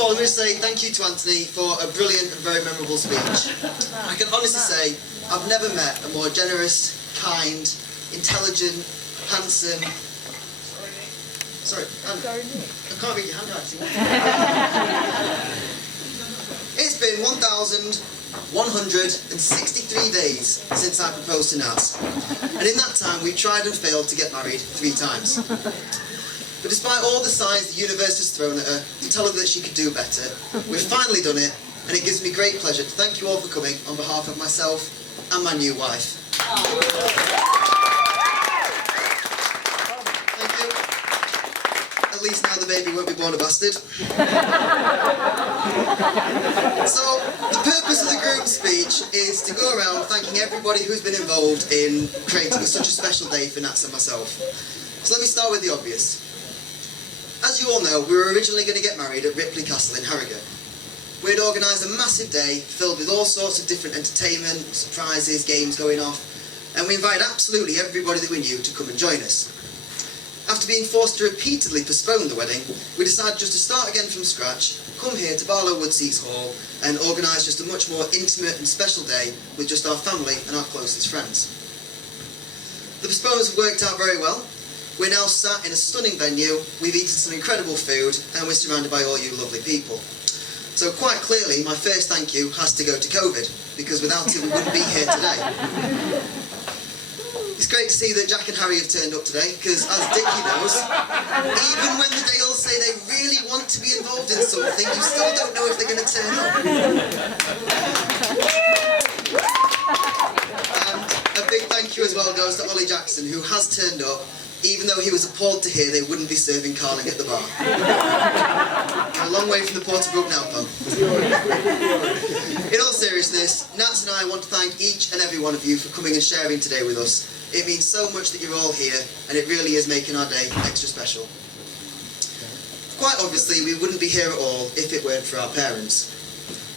of all, I'm going to say thank you to Anthony for a brilliant and very memorable speech. I can honestly say I've never met a more generous, kind, intelligent, handsome... Sorry, I can't read your handwriting. It's been 1,163 days since I proposed to Naz, and in that time we tried and failed to get married 3 times. But despite all the signs the universe has thrown at her to tell her that she could do better, we've finally done it, and it gives me great pleasure to thank you all for coming on behalf of myself and my new wife. Thank you. At least now the baby won't be born a bastard. So, the purpose of the Groom speech is to go around thanking everybody who's been involved in creating such a special day for Nats and myself. So let me start with the obvious. As you all know, we were originally going to get married at Ripley Castle in Harrogate. We had organised a massive day filled with all sorts of different entertainment, surprises, games going off, and we invited absolutely everybody that we knew to come and join us. After being forced to repeatedly postpone the wedding, we decided just to start again from scratch, come here to Barlow Woodseats Hall and organise just a much more intimate and special day with just our family and our closest friends. The postponements have worked out very well. We're now sat in a stunning venue, we've eaten some incredible food, and we're surrounded by all you lovely people. So quite clearly, my first thank you has to go to COVID, because without it we wouldn't be here today. It's great to see that Jack and Harry have turned up today, because as Dickie knows, even when the Dales say they really want to be involved in something, you still don't know if they're going to turn up. And a big thank you as well goes to Ollie Jackson, who has turned up, even though he was appalled to hear they wouldn't be serving Carling at the bar. We're a long way from the Porterbrook now, pal. In all seriousness, Nats and I want to thank each and every one of you for coming and sharing today with us. It means so much that you're all here, and it really is making our day extra special. Quite obviously, we wouldn't be here at all if it weren't for our parents.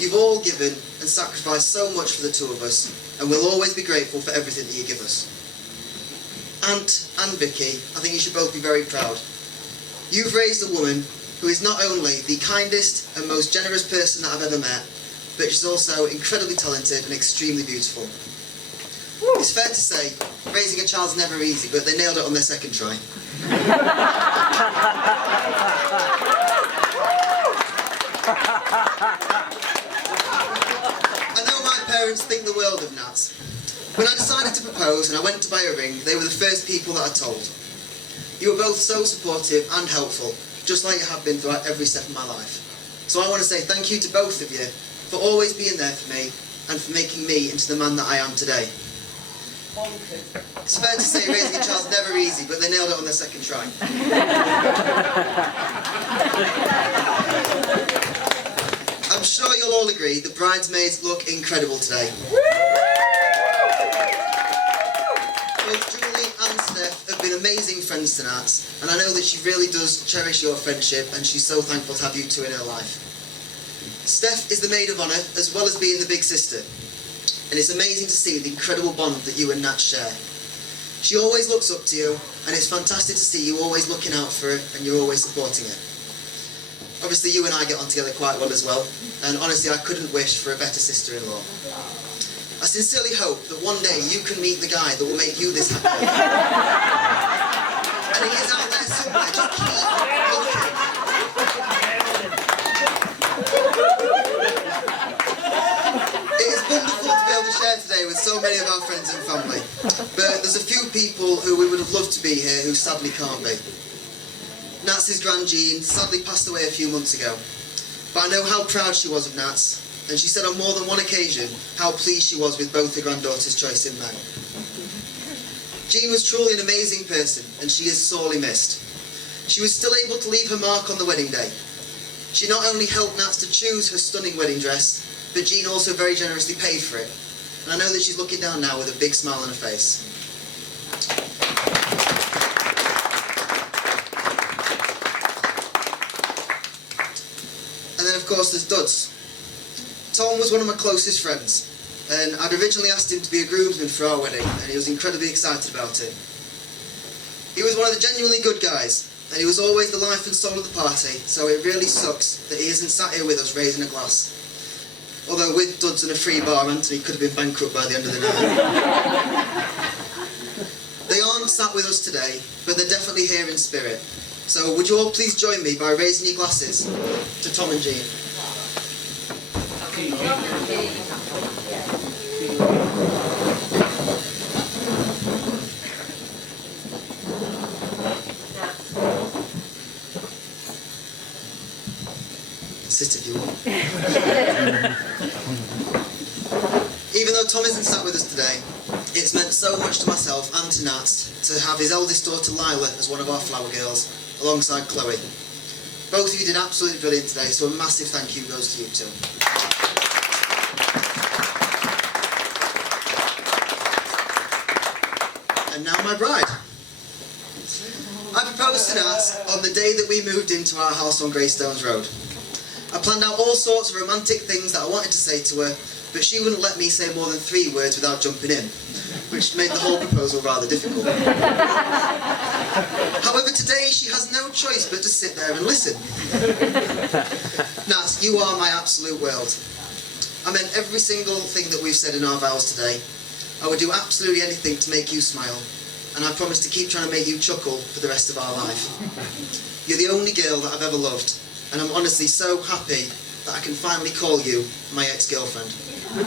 You've all given and sacrificed so much for the two of us, and we'll always be grateful for everything that you give us. Ant and Vicky, I think you should both be very proud. You've raised a woman who is not only the kindest and most generous person that I've ever met, but she's also incredibly talented and extremely beautiful. It's fair to say, raising a child's never easy, but they nailed it on their second try. I know my parents think the world of Nats. When I decided to propose and I went to buy a ring, they were the first people that I told. You were both so supportive and helpful, just like you have been throughout every step of my life. So I want to say thank you to both of you for always being there for me and for making me into the man that I am today. It's fair to say raising a child's never easy, but they nailed it on their second try. I'm sure you'll all agree the bridesmaids look incredible today. Both Julie and Steph have been amazing friends to Nats, and I know that she really does cherish your friendship, and she's so thankful to have you two in her life. Steph is the maid of honour, as well as being the big sister, and it's amazing to see the incredible bond that you and Nat share. She always looks up to you, and it's fantastic to see you always looking out for her, and you're always supporting her. Obviously you and I get on together quite well as well, and honestly I couldn't wish for a better sister-in-law. I sincerely hope that one day you can meet the guy that will make you this happy. And he is out there somewhere, just keep looking. It is wonderful to be able to share today with so many of our friends and family, but there's a few people who we would have loved to be here who sadly can't be. Nats' Grand Jean sadly passed away a few months ago, but I know how proud she was of Nats, and she said on more than one occasion how pleased she was with both her granddaughter's choice in men. Jean was truly an amazing person, and she is sorely missed. She was still able to leave her mark on the wedding day. She not only helped Nats to choose her stunning wedding dress, but Jean also very generously paid for it. And I know that she's looking down now with a big smile on her face. And then of course there's Duds. Tom was one of my closest friends, and I'd originally asked him to be a groomsman for our wedding, and he was incredibly excited about it. He was one of the genuinely good guys, and he was always the life and soul of the party, so it really sucks that he isn't sat here with us raising a glass. Although with duds and a free bar, Anthony could have been bankrupt by the end of the night. They aren't sat with us today, but they're definitely here in spirit. So would you all please join me by raising your glasses to Tom and Jean. Sit if you want. Even though Tom isn't sat with us today, it's meant so much to myself and to Nat to have his eldest daughter Lila as one of our flower girls, alongside Chloe. Both of you did absolutely brilliant today, so a massive thank you goes to you two. And now my bride. I proposed to Nat on the day that we moved into our house on Greystones Road. I planned out all sorts of romantic things that I wanted to say to her, but she wouldn't let me say more than 3 words without jumping in, which made the whole proposal rather difficult. However, today she has no choice but to sit there and listen. Nat, you are my absolute world. I meant every single thing that we've said in our vows today. I would do absolutely anything to make you smile, and I promise to keep trying to make you chuckle for the rest of our life. You're the only girl that I've ever loved, and I'm honestly so happy that I can finally call you my ex-girlfriend. I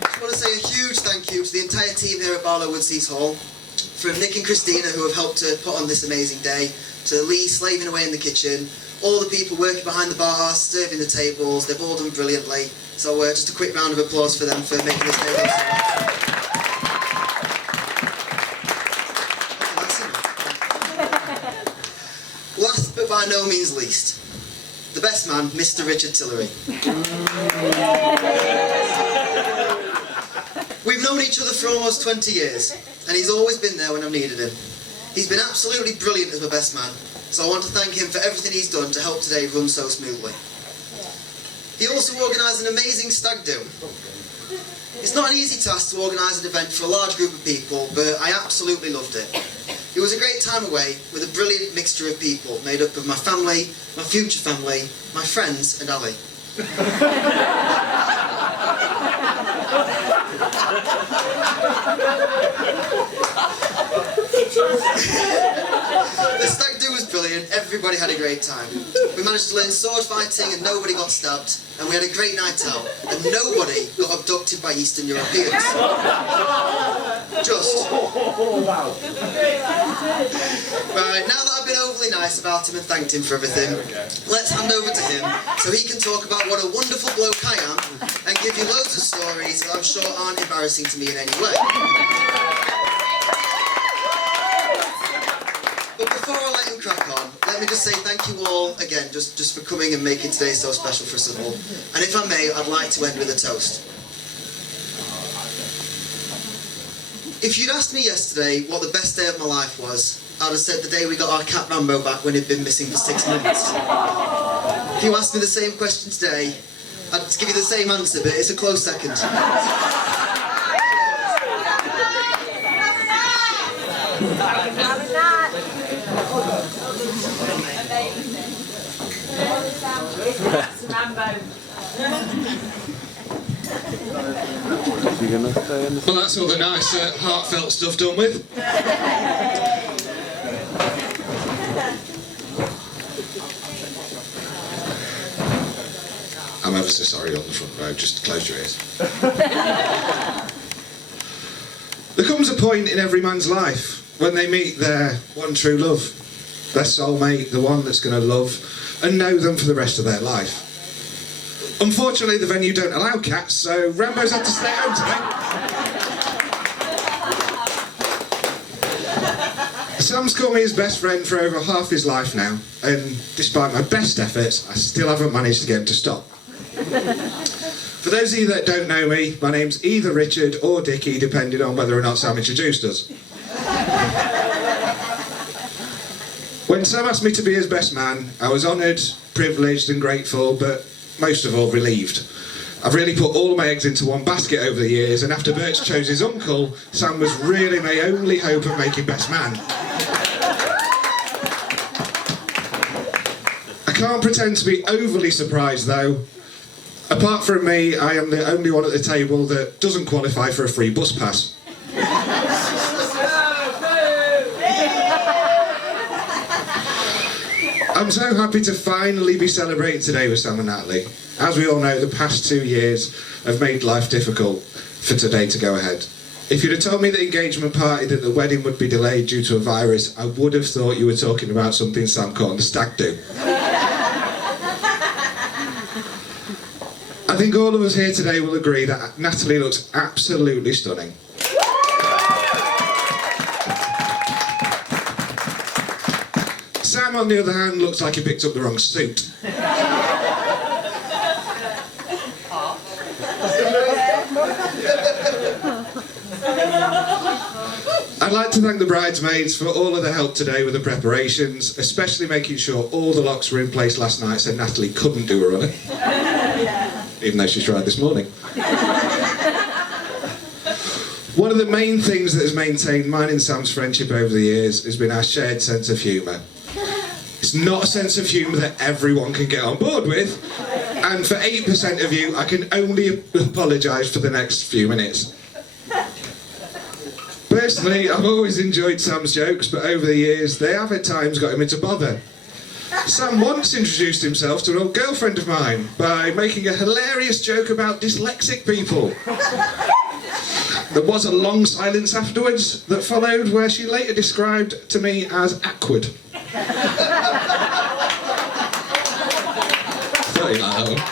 just want to say a huge thank you to the entire team here at Barlow Woodseas Hall, from Nick and Christina who have helped to put on this amazing day, to Lee slaving away in the kitchen, all the people working behind the bar, serving the tables. They've all done brilliantly, so just a quick round of applause for them for making this day so Last but by no means least, the best man, Mr. Richard Tillery. We've known each other for almost 20 years, and he's always been there when I've needed him. He's been absolutely brilliant as my best man, so I want to thank him for everything he's done to help today run so smoothly. He also organised an amazing stag do. It's not an easy task to organise an event for a large group of people, but I absolutely loved it. It was a great time away with a brilliant mixture of people made up of my family, my future family, my friends and Ali. The stag do was brilliant, everybody had a great time. We managed to learn sword fighting and nobody got stabbed, and we had a great night out, and nobody got abducted by Eastern Europeans. Just. Right, now that I've been overly nice about him and thanked him for everything, let's hand over to him so he can talk about what a wonderful bloke I am and give you loads of stories that I'm sure aren't embarrassing to me in any way. But before I let him crack on, let me just say thank you all again just for coming and making today so special for us all. And if I may, I'd like to end with a toast. If you'd asked me yesterday what the best day of my life was, I'd have said the day we got our cat Rambo back when he'd been missing for 6 months. If you asked me the same question today, I'd give you the same answer, but it's a close second. Well, that's all the nice, heartfelt stuff done with. I'm ever so sorry on the front row, just close your ears. There comes a point in every man's life when they meet their one true love, their soulmate, the one that's going to love and know them for the rest of their life. Unfortunately, the venue don't allow cats, so Rambo's had to stay home today. Sam's called me his best friend for over half his life now, and despite my best efforts, I still haven't managed to get him to stop. For those of you that don't know me, my name's either Richard or Dickie, depending on whether or not Sam introduced us. When Sam asked me to be his best man, I was honoured, privileged and grateful, but most of all relieved. I've really put all of my eggs into one basket over the years, and after Birch chose his uncle, Sam was really my only hope of making best man. I can't pretend to be overly surprised though. Apart from me, I am the only one at the table that doesn't qualify for a free bus pass. I'm so happy to finally be celebrating today with Sam and Natalie. As we all know, the past 2 years have made life difficult for today to go ahead. If you'd have told me the engagement party that the wedding would be delayed due to a virus, I would have thought you were talking about something Sam caught on the stag do. I think all of us here today will agree that Natalie looks absolutely stunning. Sam, on the other hand, looks like he picked up the wrong suit. I'd like to thank the bridesmaids for all of their help today with the preparations, especially making sure all the locks were in place last night so Natalie couldn't do a runner. Even though she tried this morning. One of the main things that has maintained mine and Sam's friendship over the years has been our shared sense of humour. It's not a sense of humour that everyone can get on board with, and for 8% of you, I can only apologise for the next few minutes. Personally, I've always enjoyed Sam's jokes, but over the years, they have at times got him into bother. Sam once introduced himself to an old girlfriend of mine by making a hilarious joke about dyslexic people. There was a long silence afterwards that followed, where she later described to me as awkward. Thought you like that one.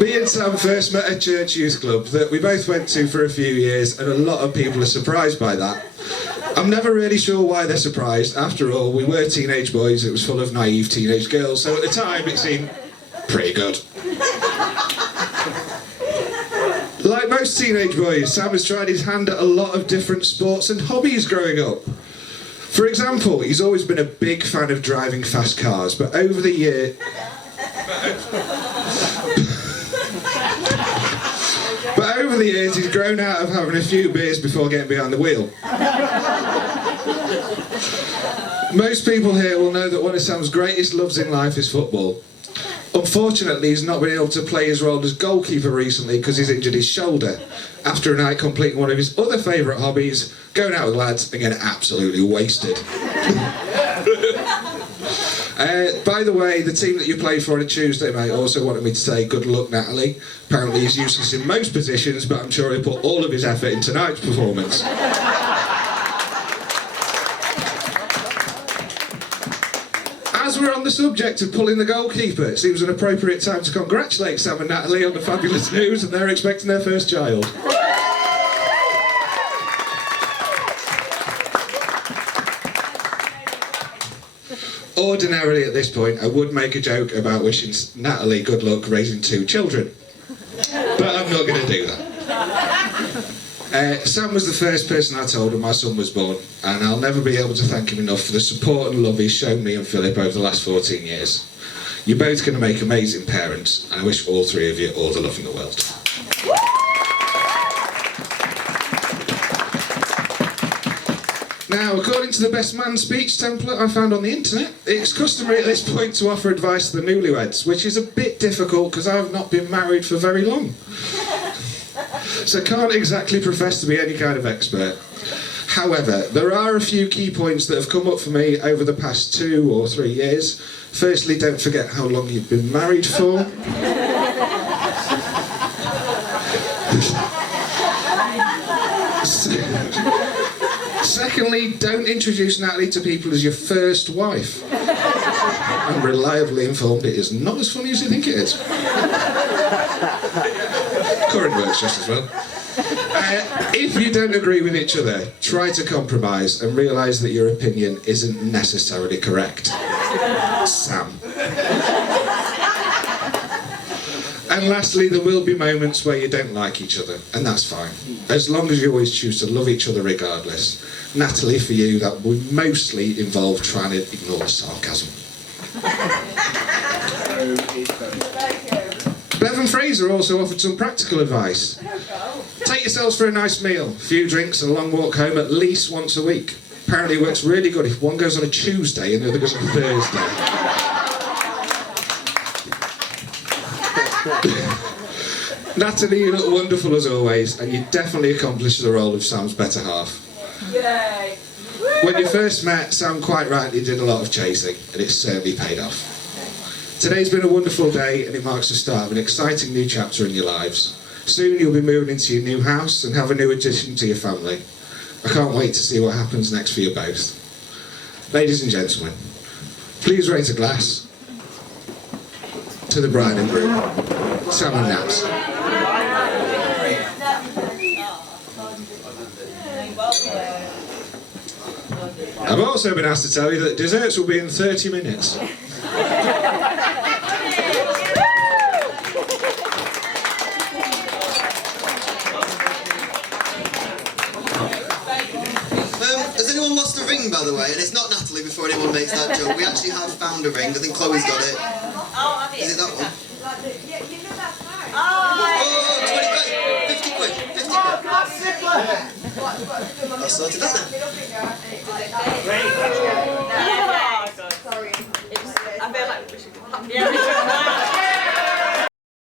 Me and Sam first met at church youth club that we both went to for a few years, and a lot of people are surprised by that. I'm never really sure why they're surprised. After all, we were teenage boys, it was full of naive teenage girls, so at the time it seemed pretty good. Like most teenage boys, Sam has tried his hand at a lot of different sports and hobbies growing up. For example, he's always been a big fan of driving fast cars, but over the years... But over the years, he's grown out of having a few beers before getting behind the wheel. Most people here will know that one of Sam's greatest loves in life is football. Unfortunately, he's not been able to play his role as goalkeeper recently because he's injured his shoulder after a night completing one of his other favourite hobbies, going out with lads and getting absolutely wasted. By the way, the team that you played for on a Tuesday, mate, also wanted me to say good luck, Natalie. Apparently he's useless in most positions, but I'm sure he'll put all of his effort in tonight's performance. As we're on the subject of pulling the goalkeeper, it seems an appropriate time to congratulate Sam and Natalie on the fabulous news, and they're expecting their first child. Ordinarily at this point, I would make a joke about wishing Natalie good luck raising 2 children, but I'm not going to do that. Sam was the first person I told when my son was born, and I'll never be able to thank him enough for the support and love he's shown me and Philip over the last 14 years. You're both going to make amazing parents, and I wish all 3 of you all the love in the world. Now, according to the best man speech template I found on the internet, it's customary at this point to offer advice to the newlyweds, which is a bit difficult because I've not been married for very long. So can't exactly profess to be any kind of expert. However, there are a few key points that have come up for me over the past 2 or 3 years. Firstly, don't forget how long you've been married for. Secondly, don't introduce Natalie to people as your first wife. I'm reliably informed it is not as funny as you think it is. Current works just as well. If you don't agree with each other, try to compromise and realise that your opinion isn't necessarily correct. Sam. And lastly, there will be moments where you don't like each other, and that's fine. As long as you always choose to love each other regardless. Natalie, for you, that will mostly involve trying to ignore the sarcasm. Bev and Fraser also offered some practical advice. Take yourselves for a nice meal, a few drinks and a long walk home at least once a week. Apparently it works really good if one goes on a Tuesday and the other goes on a Thursday. Natalie, you look wonderful as always, and you definitely accomplished the role of Sam's better half. Yay! When you first met, Sam quite rightly did a lot of chasing, and it certainly paid off. Today's been a wonderful day, and it marks the start of an exciting new chapter in your lives. Soon you'll be moving into your new house and have a new addition to your family. I can't wait to see what happens next for you both. Ladies and gentlemen, please raise a glass to the bride and groom, Sam and Nat. I've also been asked to tell you that desserts will be in 30 minutes. Has anyone lost a ring, by the way? And it's not Natalie, before anyone makes that joke. We actually have found a ring. I think Chloe's got it. Oh, have you? Is it that one? Yeah, you know that's right. Oh, 20 quid! 50 quid! 50 quid! I've sorted that then. Sorry. I feel like we should. Yeah, we should.